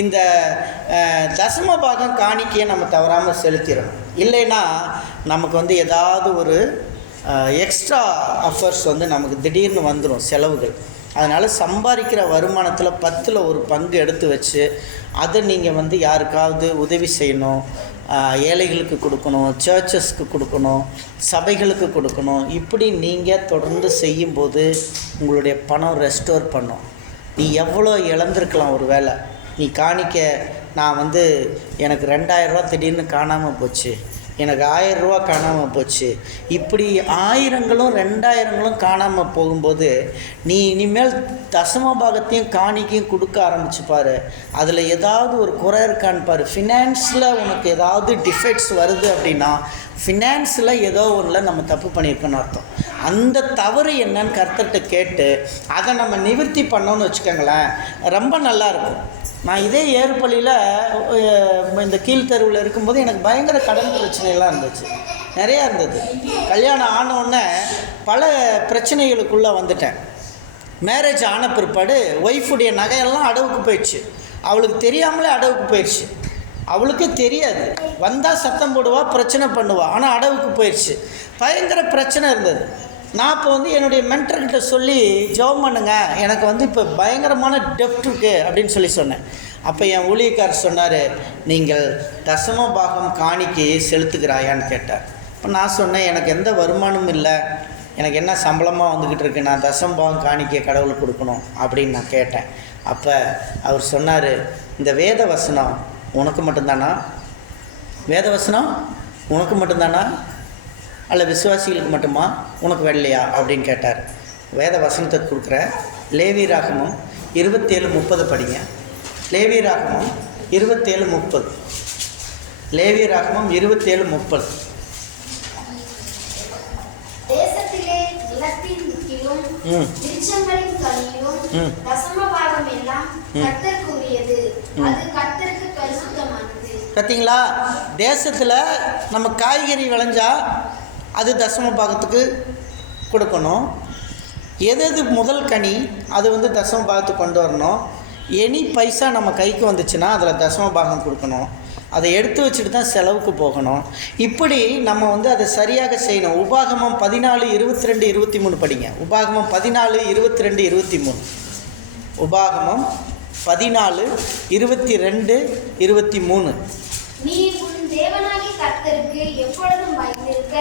இந்த தசம பாகம் காணிக்கையை நம்ம தவறாமல் செலுத்திடணும். இல்லைன்னா நமக்கு வந்து ஏதாவது ஒரு எக்ஸ்ட்ரா ஆஃபர்ஸ் வந்து நமக்கு திடீர்னு வந்துடும் செலவுகள். அதனால் சம்பாதிக்கிற வருமானத்தில் 10ல் ஒரு பங்கு எடுத்து வச்சு அதை நீங்கள் வந்து யாருக்காவது உதவி செய்யணும், ஏழைகளுக்கு கொடுக்கணும், சர்ச்சஸ்க்கு கொடுக்கணும், சபைகளுக்கு கொடுக்கணும். இப்படி நீங்கள் தொடர்ந்து செய்யும்போது உங்களுடைய பணம் ரெஸ்டோர் பண்ணும். நீ எவ்வளோ இழந்திருக்கலாம். ஒரு வேளை நீ காணிக்க, நான் வந்து எனக்கு 2000 ரூபா திடீர்னு காணாமல் போச்சு, எனக்கு 1000 ரூபா காணாமல் போச்சு, இப்படி 1000ங்களும் 2000ங்களும் காணாமல் போகும்போது நீ இனிமேல் தசம பாகத்தையும் காணிக்கையும் கொடுக்க ஆரம்பிச்சுப்பார். அதில் ஏதாவது ஒரு குறை இருக்கான்னு பாரு. ஃபினான்ஸில் உனக்கு ஏதாவது டிஃபெக்ட்ஸ் வருது அப்படின்னா ஃபினான்ஸில் ஏதோ ஒன்றில் நம்ம தப்பு பண்ணியிருக்கோன்னு அர்த்தம். அந்த தவறு என்னன்னு கர்த்தர்கிட்ட கேட்டு அதை நம்ம நிவர்த்தி பண்ணோன்னு வச்சுக்கோங்களேன், ரொம்ப நல்லாயிருக்கும். நான் இதே ஏறுபள்ளியில் இந்த கீழ்த்தருவில் இருக்கும்போது எனக்கு பயங்கர கடன் பிரச்சனைலாம் இருந்துச்சு, நிறையா இருந்தது. கல்யாணம் ஆனவுடனே பல பிரச்சனைகளுக்குள்ளே வந்துட்டேன். மேரேஜ் ஆன பிற்பாடு ஒய்ஃபுடைய நகையெல்லாம் அடவுக்கு போயிடுச்சு. அவளுக்கு தெரியாமலே அடவுக்கு போயிடுச்சு. அவளுக்கே தெரியாது, வந்தால் சத்தம் போடுவா, பிரச்சனை பண்ணுவா, ஆனால் அடவுக்கு போயிடுச்சு. பயங்கர பிரச்சனை இருந்தது. நான் இப்போ வந்து என்னுடைய மென்டர்கிட்ட சொல்லி ஜெபம் பண்ணுங்க, எனக்கு வந்து இப்போ பயங்கரமான டெப்ட் இருக்குது அப்படின்னு சொல்லி சொன்னேன். அப்போ என் ஊழியக்காரர் சொன்னார், நீங்கள் தசம பாகம் காணிக்கையை செலுத்துகிறாயான்னு கேட்டார். இப்போ நான் சொன்னேன், எனக்கு எந்த வருமானமும் இல்லை, எனக்கு என்ன சம்பளமாக வந்துக்கிட்டு இருக்கு, நான் தசம பாகம் காணிக்கையை கடவுளுக்கு கொடுக்கணும் அப்படின்னு நான் கேட்டேன். அப்போ அவர் சொன்னார், இந்த வேத வசனம் உனக்கு மட்டும்தானா? வேத வசனம் உனக்கு மட்டும்தானா, அல்ல விசுவாசிகளுக்கு மட்டுமா, உனக்கு வெள்ளையா அப்படின்னு கேட்டார். வேத வசனத்தை கொடுக்குற லேவியராகமம் 27:30 படிங்க. லேவியராகமம் 27:30. லேவியராகமம் 27:30. தேசத்திலே நிலத்தின் கீழும் விருட்சங்களின் கனியிலும் தசமபாகம் எல்லாம் கர்த்தருக்குரியது, அது கர்த்தருக்கு பரிசுத்தமானது. பார்த்தீங்களா? தேசத்தில் நம்ம காய்கறி விளைஞ்சா அது தசம பாகத்துக்கு கொடுக்கணும். எது முதல் கனி அது வந்து தசம பாகத்துக்கு கொண்டு வரணும். எனி பைசா நம்ம கைக்கு வந்துச்சுன்னா அதில் தசம பாகம் கொடுக்கணும். அதை எடுத்து வச்சுட்டு தான் செலவுக்கு போகணும். இப்படி நம்ம வந்து அதை சரியாக செய்யணும். உபாகமம் 14:22-23 படிங்க. உபாகமம் 14:22-23. உபாகமம் 14:22-23. நீ உன் தேவனாகிய கர்த்தருக்கு எப்பொழுதும் பயந்திருக்க